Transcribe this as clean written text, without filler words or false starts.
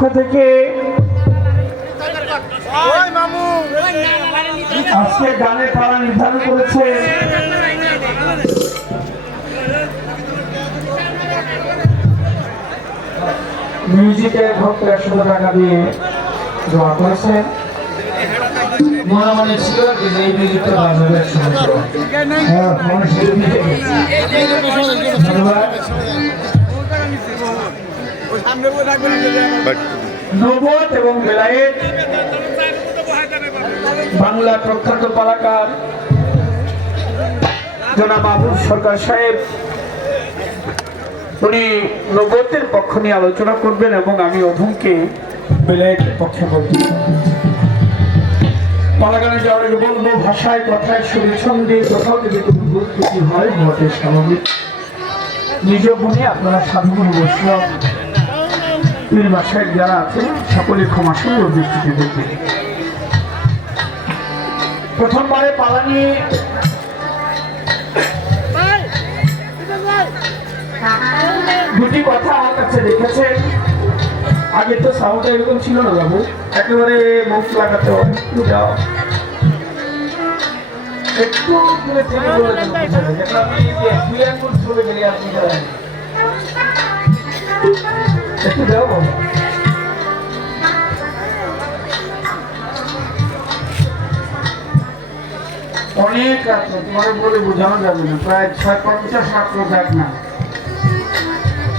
পক্ষ থেকে আজকে গানের পালা নির্ধারণ করেছে মিউজিকের ভক্ত 100 টাকা দিয়ে জমা করেছে। মনে মনে ছিল যে এই মিউজিকটা বাজাবে একসময়। নবত এবং বেলায়েত বাংলা প্রখ্যাত পালাকার জনাব আবুল সরকার সাহেব উনি নবতের পক্ষ নিয়ে আলোচনা করবেন এবং আমি অধমকে বেলায়েতের পক্ষে বলব। পালাগানে যাওয়ার আগে বলবো, ভাষায় কথায় সুরে ছন্দে কোথাও যদি কোনো ভুল ত্রুটি হয় মতে স্বাভাবিক। নিজ গুণে আপনারা সাধুগুণ বৈষ্ণব পীর মাসায়েখ যারা আছেন সকলে ক্ষমাসুন্দর দৃষ্টিতে দেখবেন। প্রথমবারে পালা নিয়ে দুটি কথা আমার কাছে রেখেছেন। আগে তো সাউন্ড এরকম ছিল না বাবু, একেবারে মুখ লাগাতে হয়, একটু যাও একটু দূরে থেকে বলে দেবো, চলে গেলে আপনি একটু যাও বাবু। অনেক রাত্রে তোমার বলে বোঝানো যাবে না, প্রায় 6-50 রাত্র যাক না।